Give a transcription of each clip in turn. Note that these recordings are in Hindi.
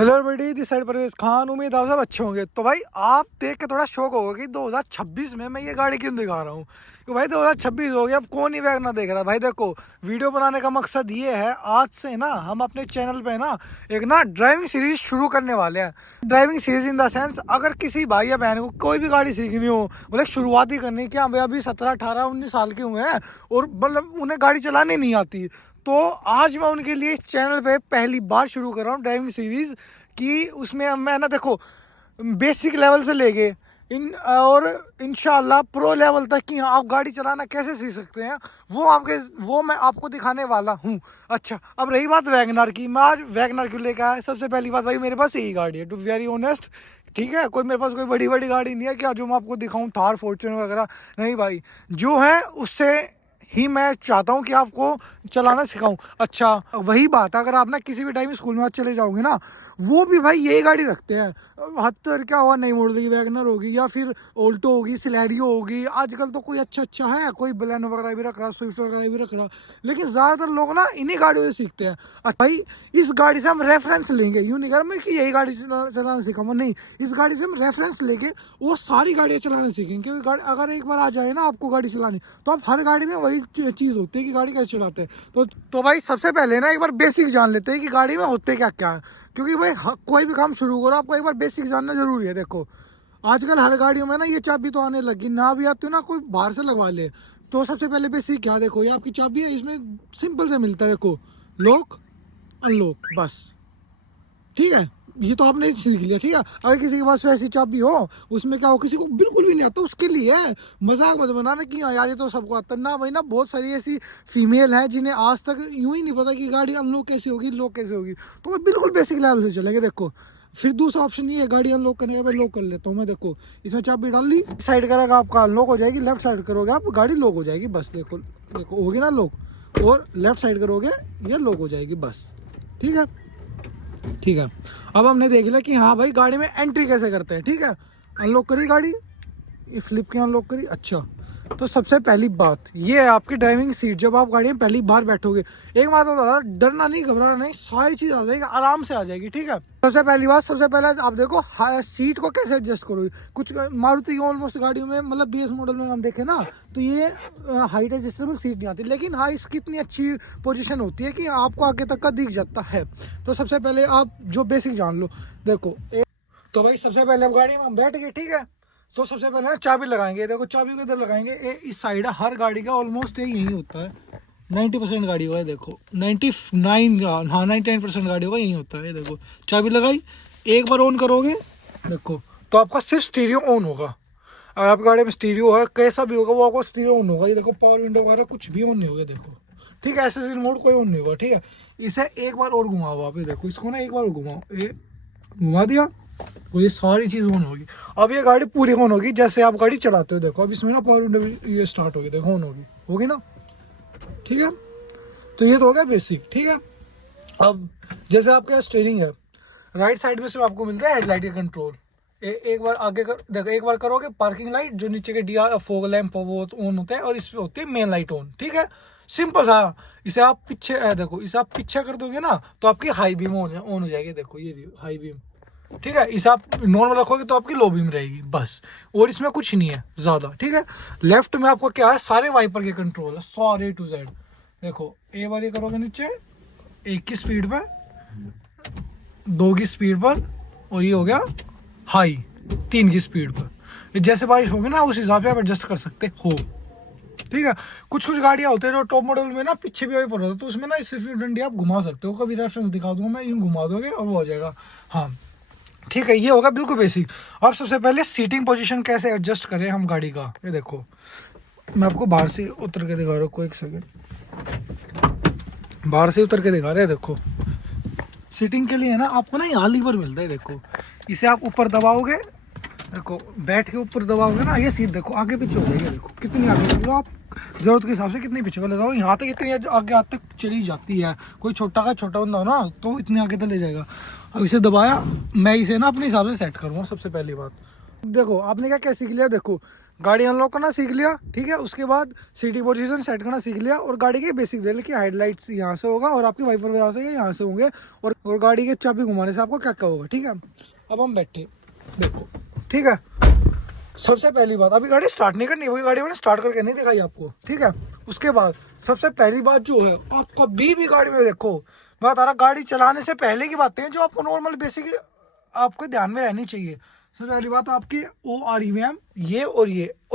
Hello everybody, this side Parvez Khan. उम्मीद आप सब अच्छे होंगे। तो भाई आप देख के थोड़ा शौक होगा कि 2026 में मैं ये गाड़ी क्यों दिखा रहा हूँ। कि भाई 2026 हो गया, अब कौन ही वैगनर देख रहा है। भाई देखो, वीडियो बनाने का मकसद ये है, आज से ना हम अपने चैनल पे ना एक ना ड्राइविंग सीरीज शुरू करने वाले हैं। Driving series in the sense, अगर किसी भाई या बहन को कोई भी गाड़ी सीखनी हो, मतलब शुरुआत ही करनी है कि हाँ भाई अभी 17, 18, 19 साल के हुए हैं और मतलब उन्हें गाड़ी चलानी नहीं आती, तो आज मैं उनके लिए इस चैनल पे पहली बार शुरू कर रहा हूँ ड्राइविंग सीरीज। कि उसमें मैं ना देखो, बेसिक लेवल से लेके इन और इंशाल्लाह प्रो लेवल तक कि आप गाड़ी चलाना कैसे सीख सकते हैं, वो मैं आपको दिखाने वाला हूँ। अच्छा, अब रही बात वैगनर की, मैं आज वैगनर क्यों लेकर आया। सबसे पहली बात भाई, मेरे पास यही गाड़ी है, टू वेरी ऑनेस्ट। ठीक है, कोई मेरे पास कोई बड़ी बड़ी गाड़ी नहीं है क्या जो मैं आपको दिखाऊं, थार फॉर्च्यूनर वगैरह नहीं भाई। जो है उससे ही मैं चाहता हूँ कि आपको चलाना सिखाऊं। अच्छा, वही बात है, अगर आप ना किसी भी टाइम स्कूल में आज चले जाओगे ना, वो भी भाई यही गाड़ी रखते हैं। हत्तर क्या हुआ, नई मॉडल की वैगनर होगी या फिर ऑल्टो होगी, सिलेरियो होगी। आजकल तो कोई अच्छा अच्छा है, कोई बलेनो वगैरह भी रख रहा, स्विफ्ट वगैरह भी रख रहा, लेकिन ज़्यादातर लोग ना इन्हीं गाड़ियों से सीखते हैं। भाई इस गाड़ी से हम रेफरेंस लेंगे, यूँ नहीं कर मैं कि यही गाड़ी चलाना सीखूंगा, नहीं। इस गाड़ी से हम रेफरेंस लेके और सारी गाड़ियाँ चलाना सीखेंगे, क्योंकि गाड़ी अगर एक बार आ जाए ना आपको गाड़ी चलानी, तो आप हर गाड़ी में वही चीज़ होती है कि गाड़ी कैसे चलाते हैं। तो भाई सबसे पहले ना एक बार बेसिक जान लेते हैं कि गाड़ी में होते क्या क्या है। क्योंकि भाई कोई भी काम शुरू करो, आपको एक बार बेसिक जानना जरूरी है। देखो, आजकल हर गाड़ियों में ना ये चाबी तो आने लगी, ना भी आती हो ना कोई बाहर से लगवा ले। तो सबसे पहले बेसिक क्या, देखो ये आपकी चाबी है, इसमें सिंपल से मिलता है, देखो लॉक अनलॉक, बस। ठीक है, ये तो आपने सीख लिया। ठीक है, अगर किसी के पास वैसी चाबी हो, उसमें क्या हो, किसी को बिल्कुल भी नहीं आता, उसके लिए है। मजाक मत बनाना कि हाँ यार ये तो सबको आता ना भाई। ना बहुत सारी ऐसी फीमेल हैं जिन्हें आज तक यूं ही नहीं पता कि गाड़ी अनलॉक कैसे होगी, लॉक कैसे होगी। तो वो बिल्कुल बेसिक लेवल से चलेंगे। देखो, फिर दूसरा ऑप्शन ये है गाड़ी अनलॉक करने का, भाई लॉक कर लेता हूँ मैं। देखो, इसमें चाबी डाल ली, साइड करेगा आपका अनलॉक हो जाएगी, लेफ्ट साइड करोगे आप गाड़ी लॉक हो जाएगी, बस। देखो देखो होगी ना लॉक, और लेफ्ट साइड करोगे ये लॉक हो जाएगी, बस। ठीक है, ठीक है। अब हमने देख लिया कि हाँ भाई गाड़ी में एंट्री कैसे करते हैं। ठीक है, अनलॉक करी गाड़ी, ये फ्लिप की अनलॉक करी। अच्छा, तो सबसे पहली बात ये है आपकी ड्राइविंग सीट। जब आप गाड़ी में पहली बार बैठोगे, एक बात होता है, डरना नहीं, घबराना नहीं, सारी चीज़ आ जाएगी, आराम से आ जाएगी। ठीक है, सबसे पहली बात, सबसे पहले आप देखो सीट को कैसे एडजस्ट करोगे। कुछ मारुति ऑलमोस्ट गाड़ियों में, मतलब बीएस मॉडल में हम देखें ना, तो ये हाइट एडजस्टेबल सीट नहीं आती, लेकिन हाँ इसकी इतनी अच्छी पोजीशन होती है कि आपको आगे तक का दिख जाता है। तो सबसे पहले आप जो बेसिक जान लो। देखो तो भाई सबसे पहले आप गाड़ी में हम बैठ गए। ठीक है, तो सबसे पहले ना चाबी लगाएंगे। देखो चाबी को इधर लगाएंगे, इस साइड है, हर गाड़ी का ऑलमोस्ट यही होता है। 90% गाड़ी होगा, देखो 99, हाँ 99% गाड़ी होगा यही होता है। देखो चाबी लगाई, एक बार ऑन करोगे, देखो तो आपका सिर्फ स्टीरियो ऑन होगा। अगर आपकी गाड़ी में स्टीरियो है, कैसा भी होगा, वो आपको स्टीरियो ऑन होगा। ये देखो पावर विंडो वगैरह कुछ भी ऑन नहीं होगा, देखो। ठीक है, एसएसडी मोड कोई ऑन नहीं होगा। ठीक है, इसे एक बार और घुमाओ आप, ये देखो इसको ना एक बार और घुमाओ, ये घुमा दिया, तो ये सारी चीज़ ऑन होगी। अब ये गाड़ी पूरी ऑन होगी जैसे आप गाड़ी चलाते हो। देखो अब इसमें ना पावर विंडो भी ये स्टार्ट होगी, देखो ऑन होगी ना। ठीक है, तो ये तो हो गया बेसिक। ठीक है, अब जैसे आपका स्टीयरिंग है, राइट साइड में से आपको मिलता है हेडलाइट का कंट्रोल। एक बार आगे कर, देखो एक बार करोगे पार्किंग लाइट, जो नीचे के डीआर फॉग लैंप वो ऑन होते हैं, और इस पे होती है मेन लाइट ऑन। ठीक है, सिंपल सा। इसे आप पीछे देखो, इसे आप पीछे कर दोगे ना तो आपकी हाई बीम ऑन हो जाएगी। देखो ये हाई बीम। ठीक है, इसे आप नॉर्मल रखोगे तो आपकी लो बीम रहेगी, बस। और इसमें कुछ नहीं है ज़्यादा। ठीक है, लेफ्ट में आपको क्या है, सारे वाइपर के कंट्रोल है, सारे टू जेड। देखो एक बार ये करोगे नीचे, 1 की स्पीड पर, 2 की स्पीड पर, और ये हो गया हाई 3 की स्पीड पर। जैसे बारिश होगी ना उस हिसाब से आप एडजस्ट कर सकते हो। ठीक है, कुछ कुछ गाड़ियाँ होती है जो टॉप मॉडल में ना पीछे भी वही पड़ रहा था, तो उसमें ना सिर्फ डंडी आप घुमा सकते हो। कभी रेफरेंस दिखा दूंगा मैं, यूँ घुमा दोगे और वो हो जाएगा। हाँ ठीक है, ये होगा बिल्कुल बेसिक। अब सबसे पहले सीटिंग पोजीशन कैसे एडजस्ट करें हम गाड़ी का, ये देखो मैं आपको बाहर से उतर के दिखा रहा हूँ, एक सेकेंड, बाहर से उतर के दिखा रहे हैं। देखो सीटिंग के लिए है ना, आपको ना यहाँ लीवर मिलता है, देखो इसे आप ऊपर दबाओगे, देखो बैठ के ऊपर दबाओगे ना, ये सीट देखो आगे पीछे हो गई है। देखो कितनी आगे कर लो आप, जरूरत के हिसाब से कितनी पीछे को ले जाओ, यहाँ तक इतनी आगे आज तक चली जाती है। कोई छोटा बंदा हो ना तो इतने आगे तक ले जाएगा। अब इसे दबाया, मैं इसे ना अपने हिसाब से सेट करूँगा। सबसे पहली बात देखो, आपने क्या सीख लिया, देखो गाड़ी अनलॉक करना सीख लिया, ठीक है। उसके बाद सीटी पोजीशन सेट करना सीख लिया और गाड़ी के बेसिक दे कि हेडलाइट्स यहाँ से होगा और आपके वाइपर यहाँ से होंगे और गाड़ी के चाबी घुमाने से आपको क्या क्या होगा, ठीक है। अब हम बैठे देखो, ठीक है। सबसे पहली बात, अभी गाड़ी स्टार्ट नहीं करनी, वही गाड़ी मैंने स्टार्ट करके नहीं दिखाई आपको, ठीक है। उसके बाद सबसे पहली बात जो है, आप कभी भी गाड़ी में देखो, मैं बता रहा गाड़ी चलाने से पहले की बातें हैं जो आपको नॉर्मल बेसिक आपको ध्यान में रहनी चाहिए। सबसे पहली बात आपकी ORVM ये और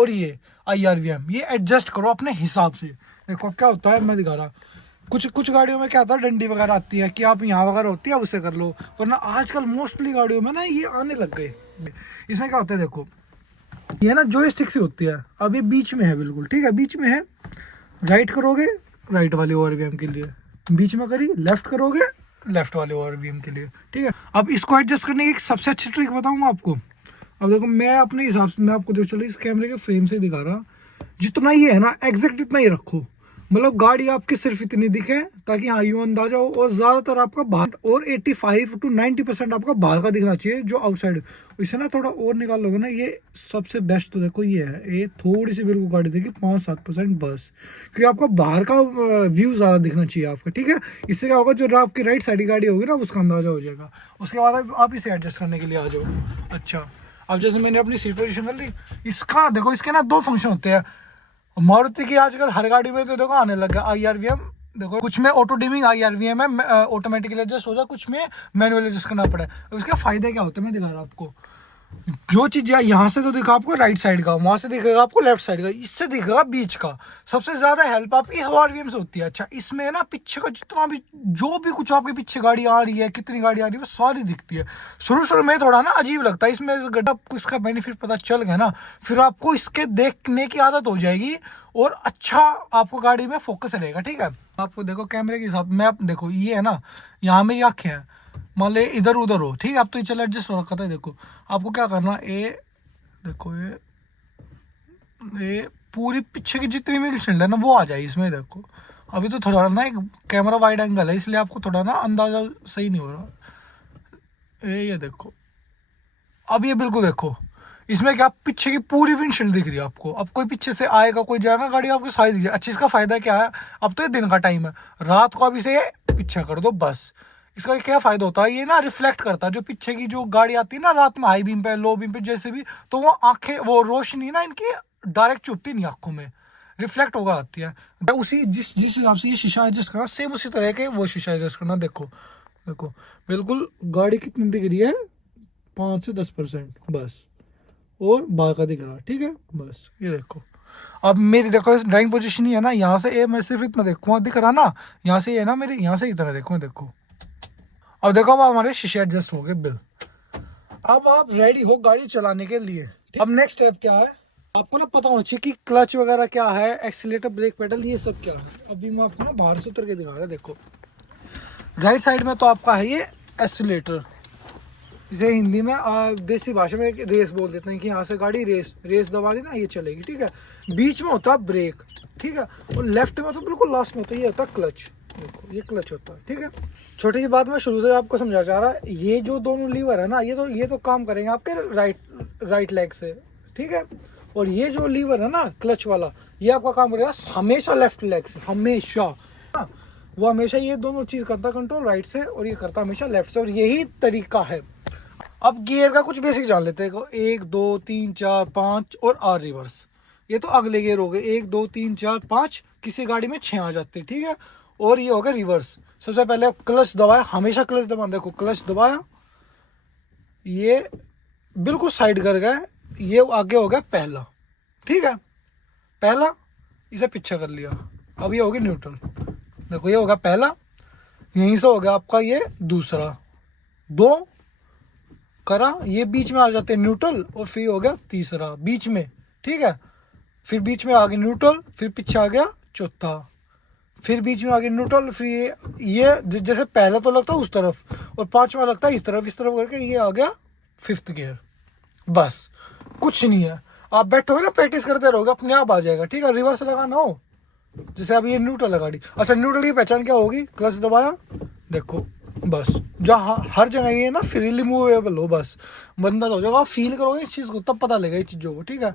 ये IRVM ये एडजस्ट करो अपने हिसाब से। देखो क्या होता है, मैं दिखा रहा, कुछ गाड़ियों में क्या होता है, डंडी वगैरह आती है कि आप यहाँ वगैरह होती है उससे कर लो, वरना आजकल मोस्टली गाड़ियों में ना ये आने लग गए। इसमें क्या होता है देखो, ये ना जॉयस्टिक से होती है, अब ये बीच में है बिल्कुल, ठीक है, बीच में है। राइट करोगे राइट वाले ORVM के लिए, बीच में करी लेफ्ट करोगे लेफ्ट वाले ORVM के लिए, ठीक है। अब इसको एडजस्ट करने की एक सबसे अच्छी ट्रिक बताऊंगा आपको। अब देखो मैं अपने हिसाब से, मैं आपको देखो चलो इस कैमरे के फ्रेम से दिखा रहा, जितना ये है ना एग्जैक्ट इतना ही रखो, मतलब गाड़ी आपकी सिर्फ इतनी दिखे ताकि हाँ यूँ अंदाजा हो, और ज़्यादातर आपका बाहर और 85 to 90% आपका बाहर का दिखना चाहिए जो आउटसाइड। इसे ना थोड़ा और निकाल लोगे ना, ये सबसे बेस्ट तो देखो ये है, ये थोड़ी सी बिल्कुल गाड़ी देखिए 5-7% बस, क्योंकि आपका बाहर का व्यू ज़्यादा दिखना चाहिए आपका, ठीक है। इससे क्या होगा, जो आपकी राइट साइड की गाड़ी होगी ना उसका अंदाजा हो जाएगा। उसके बाद आप इसे एडजस्ट करने के लिए आ जाओ। अच्छा, अब जैसे मैंने अपनी सीट पोजीशन कर ली, इसका देखो इसके ना 2 फंक्शन होते हैं। मारुति की आजकल हर गाड़ी में तो देखो आने लगा IRVM, देखो कुछ में ऑटो डिमिंग IRVM है, ऑटोमेटिकली एडजस्ट हो जाए, कुछ में मैनुअल एडजस्ट करना पड़े। उसके फायदे क्या होते हैं मैं दिखा रहा हूँ आपको। जो चीज़ यहाँ से तो दिखा आपको राइट साइड का, वहाँ से दिखेगा आपको लेफ्ट साइड का, इससे दिखेगा बीच का। सबसे ज़्यादा हेल्प आप इस ORVM से होती है। अच्छा, इसमें ना पीछे का जितना भी जो भी कुछ आपके पीछे गाड़ी आ रही है, कितनी गाड़ी आ रही है, वो सारी दिखती है। शुरू में थोड़ा ना अजीब लगता है, इसमें गड्ढा आपको इसका बेनिफिट पता चल गया ना, फिर आपको इसके देखने की आदत हो जाएगी और अच्छा आपको गाड़ी में फोकस रहेगा, ठीक है। आपको देखो कैमरे के हिसाब में, आप देखो ये है ना, यहाँ मेरी आँखें हैं, मान ले इधर उधर हो, ठीक है। अब तो ये चलो एडजस्ट हो रखा था। देखो आपको क्या करना, ये देखो ये पूरी पीछे की जितनी भी विंडशील्ड है ना वो आ जाए इसमें। देखो अभी तो थोड़ा ना एक कैमरा वाइड एंगल है, इसलिए आपको थोड़ा ना अंदाज़ा सही नहीं हो रहा। ये देखो, अब ये बिल्कुल देखो, इसमें क्या पीछे की पूरी विंडशील्ड दिख रही है आपको। अब कोई पीछे से आएगा कोई जाएगा, गाड़ी आपकी सारी दिख रही है। अच्छा, इसका फ़ायदा क्या है, अब तो ये दिन का टाइम है, रात को अब इसे पीछे कर दो बस। इसका क्या फ़ायदा होता है, ये ना रिफ्लेक्ट करता है, जो पीछे की जो गाड़ी आती है ना रात में हाई बीम पे लो बीम पे जैसे भी, तो वो आंखें वो रोशनी ना इनकी डायरेक्ट चुभती नहीं आंखों में, रिफ्लेक्ट होकर आती है। उसी जिस हिसाब से ये शीशा एडजस्ट करना, सेम उसी तरह के वो शीशा एडजस्ट करना। देखो देखो बिल्कुल गाड़ी कितनी दिख रही है, 5 से 10% बस, और बाहर का दिख रहा, ठीक है बस। ये देखो अब मेरी देखो ड्राइविंग पोजीशन ही है ना, यहाँ से ये मैं सिर्फ इतना देखूँगा दिख रहा ना, यहाँ से ये ना मेरी यहाँ से इतना देखो। देखो अब देखो, अब हमारे शीशे एडजस्ट हो गए बिल। अब आप रेडी हो गाड़ी चलाने के लिए। अब नेक्स्ट स्टेप क्या है, आपको ना पता होना चाहिए कि क्लच वगैरह क्या है, एक्सीलेटर ब्रेक पेडल ये सब क्या है। अभी मैं आपको ना बाहर से उतर के दिखा रहा है। देखो राइट साइड में तो आपका है ये एक्सीलेटर, इसे हिंदी में देसी भाषा में रेस बोल देते हैं कि यहाँ से गाड़ी रेस दबा दी ना ये चलेगी, ठीक है। बीच में होता है ब्रेक, ठीक है, और लेफ्ट में तो बिल्कुल लास्ट में होता है ये होता है क्लच। देखो ये क्लच होता है, ठीक है। छोटी सी बात मैं शुरू से आपको समझा चाह रहा, ये जो दोनों लीवर है ना, ये तो काम करेंगे आपके राइट लेग से, ठीक है। और ये जो लीवर है ना क्लच वाला, ये आपका काम करेगा हमेशा लेफ्ट लेग से, हमेशा। वो हमेशा ये दोनों चीज़ करता कंट्रोल राइट से, और ये करता हमेशा लेफ्ट से, और यही तरीका है। अब गियर का कुछ बेसिक जान लेते हैं। 1 2 3 4 5 और R रिवर्स, ये तो अगले गियर हो गए। 1 2 3 4 5, किसी गाड़ी में 6 आ जाते हैं, ठीक है। और ये हो गया रिवर्स। सबसे पहले क्लच दबाया, हमेशा क्लच दबाना। देखो क्लच दबाया, ये बिल्कुल साइड कर गया, ये आगे हो गया पहला, ठीक है, पहला, इसे पीछे कर लिया। अब ये हो गया न्यूट्रल। देखो ये हो गया पहला, यहीं से हो गया आपका ये दूसरा, 2 करा, ये बीच में आ जाते हैं न्यूट्रल, और फिर हो गया तीसरा बीच में, ठीक है। फिर बीच में आ गया न्यूट्रल, फिर पीछे आ गया चौथा, फिर बीच में आ गया न्यूट्रल, फिर ये जैसे पहला तो लगता है उस तरफ और पांचवा लगता है इस तरफ करके ये आ गया 5th गियर। बस कुछ नहीं है, आप बैठोगे ना प्रैक्टिस करते रहोगे, अपने आप आ जाएगा, ठीक है। रिवर्स लगाना हो, जैसे अब ये न्यूट्रल है गाड़ी, अच्छा न्यूट्रल की पहचान क्या होगी, क्लच दबाया, देखो बस जहाँ हर जगह ये ना फ्रीली मूवेबल हो, बस बंदा हो जाएगा, आप फील करोगे इस चीज़ को, तब पता लगेगा इस चीज़ों को, ठीक है।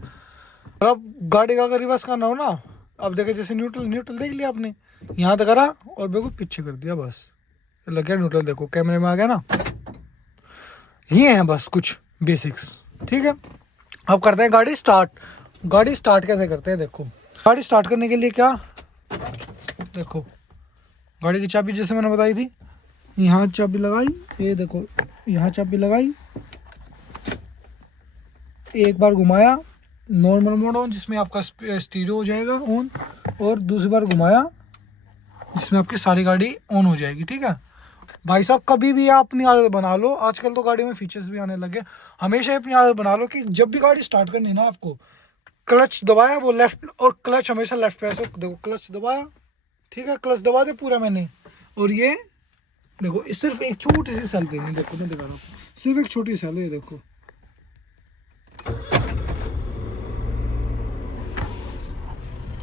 और अब गाड़ी का अगर रिवर्स करना हो ना, अब देखे जैसे न्यूट्रल न्यूट्रल देख लिया आपने, यहाँ तक करा और बिल्कुल पीछे कर दिया, बस लग गया न्यूट्रल। देखो कैमरे में आ गया ना। ये है बस कुछ बेसिक्स, ठीक है। अब करते हैं गाड़ी स्टार्ट। गाड़ी स्टार्ट कैसे करते हैं, देखो गाड़ी स्टार्ट करने के लिए क्या, देखो गाड़ी की चाबी जैसे मैंने बताई थी, यहाँ चाबी लगाई, ये देखो यहाँ चाबी लगाई, एक बार घुमाया नॉर्मल मोड ऑन जिसमें आपका स्टीरियो हो जाएगा ऑन, और दूसरी बार घुमाया जिसमें आपकी सारी गाड़ी ऑन हो जाएगी, ठीक है। भाई साहब कभी भी आप अपनी आदत बना लो, आजकल तो गाड़ी में फीचर्स भी आने लगे, हमेशा अपनी आदत बना लो कि जब भी गाड़ी स्टार्ट करनी ना आपको, क्लच दबाया वो लेफ्ट, और क्लच हमेशा लेफ्ट पे ऐसे देखो, क्लच दबाया, ठीक है, क्लच दबा दे पूरा मैंने, और ये देखो सिर्फ एक छोटी सी सेल देनी, देखो मैं दिखा रहा हूँ, सिर्फ एक छोटी सेल है, देखो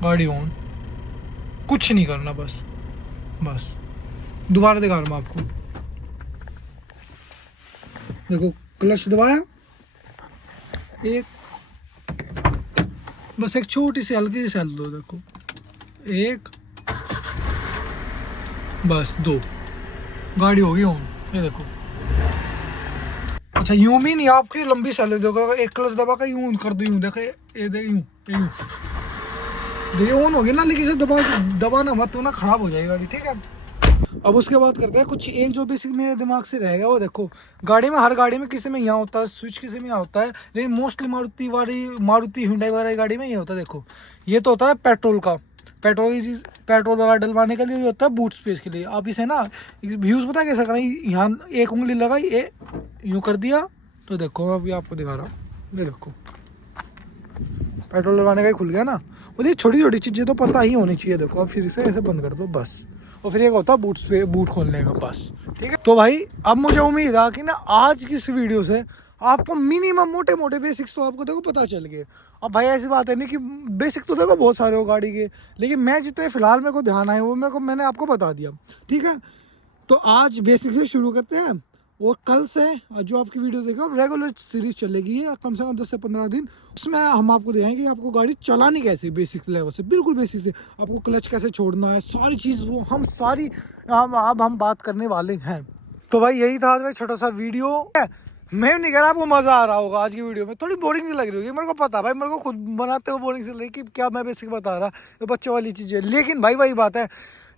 गाड़ी ऑन, कुछ नहीं करना, बस बस दोबारा दिखा रहा हूँ आपको, देखो क्लच दबाया, एक बस एक छोटी सी हल्की सी सेल दो, देखो एक, बस दो, गाड़ी होगी ऑन, ये देखो। अच्छा यूं भी नहीं, आपकी लंबी सेल देखो, एक क्लच दबा कर यूं कर दो, यूं देखे ये देख यूं यूं, देखिए ऑन होगी ना, लेकिन इसे दबाना मत, तो ना खराब हो जाएगी गाड़ी, ठीक है। अब उसके बाद करते हैं कुछ एक जो बेसिक मेरे दिमाग से रहेगा, वो देखो गाड़ी में, हर गाड़ी में किसी में यहाँ होता है स्विच, किसी में यहाँ होता है, लेकिन मोस्टली मारुति हुंडई वगैरह गाड़ी में ये होता है। देखो ये तो होता है पेट्रोल का, पेट्रोल वगैरह डलवाने के लिए होता है बूट स्पेस के लिए। आप इसे ना यूज़ पता है कैसे करें, यहाँ एक उंगली लगाई, यूँ कर दिया, तो देखो मैं अभी आपको दिखा रहा हूँ, ये देखो पेट्रोल लगाने का ही खुल गया ना। मुझे छोटी छोटी चीज़ें तो पता ही होनी चाहिए, देखो अब फिर इसे ऐसे बंद कर दो बस, और फिर एक होता है बूट खोलने का, बस ठीक है। तो भाई अब मुझे उम्मीद है कि ना आज की इस वीडियो से आपको मिनिमम मोटे मोटे बेसिक्स तो आपको देखो पता चल गए। अब भाई ऐसी बात है नहीं कि बेसिक तो देखो बहुत सारे हो गाड़ी के, लेकिन मैं जितने फिलहाल मेरे को ध्यान आए वो मैंने आपको बता दिया, ठीक है। तो आज बेसिक से शुरू करते हैं, और कल से जो आपकी वीडियो देखो रेगुलर सीरीज चलेगी है, कम से कम 10 से 15 दिन, उसमें हम आपको दिखाएंगे कि आपको गाड़ी चलानी कैसे, बेसिक लेवल से, बिल्कुल बेसिक से, आपको क्लच कैसे छोड़ना है, सारी चीज़ वो हम सारी अब हम बात करने वाले हैं। तो भाई यही था आज छोटा सा वीडियो, मैं नहीं कह रहा आपको मज़ा आ रहा होगा। आज की वीडियो में थोड़ी बोरिंग सी लग रही होगी, मेरे को पता भाई, मेरे को खुद बनाते हुए बोरिंग सी लग रही कि क्या मैं बेसिक बता रहा, तो बच्चों वाली चीज़ें, लेकिन भाई वही बात है,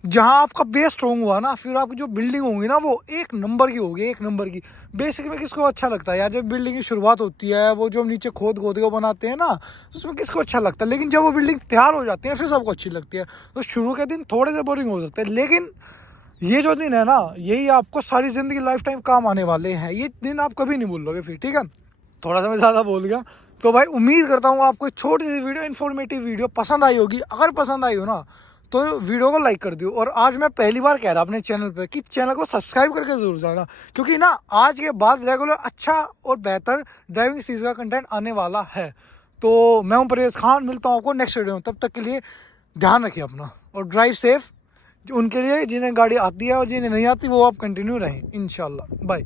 जहाँ आपका बेस स्ट्रॉन्ग हुआ ना, फिर आपकी जो बिल्डिंग होगी ना वो एक नंबर की होगी, एक नंबर की। बेसिक में किसको अच्छा लगता है यार, जब बिल्डिंग की शुरुआत होती है, वो जो हम नीचे खोद के बनाते हैं ना, तो उसमें किसको अच्छा लगता है, लेकिन जब वो बिल्डिंग तैयार हो जाती है फिर सबको अच्छी लगती है। तो शुरू के दिन थोड़े से बोरिंग हो सकते हैं, लेकिन ये जो दिन है ना, यही आपको सारी ज़िंदगी लाइफ टाइम काम आने वाले हैं, ये दिन आप कभी नहीं भूलोगे फिर, ठीक है। थोड़ा सा मैं ज़्यादा बोल गया, तो भाई उम्मीद करता हूँ आपको छोटी सी वीडियो, इन्फॉर्मेटिव वीडियो पसंद आई होगी। अगर पसंद आई हो ना तो वीडियो को लाइक कर दियो, और आज मैं पहली बार कह रहा अपने चैनल पे कि चैनल को सब्सक्राइब करके ज़रूर जाना, क्योंकि ना आज के बाद रेगुलर अच्छा और बेहतर ड्राइविंग सीरीज़ का कंटेंट आने वाला है। तो मैं हूँ परवेज़ खान, मिलता हूँ आपको नेक्स्ट वीडियो में, तब तक के लिए ध्यान रखिए अपना, और ड्राइव सेफ। उनके लिए जिन्हें गाड़ी आती है और जिन्हें नहीं आती वो आप कंटिन्यू रहें, इंशाल्लाह। बाय।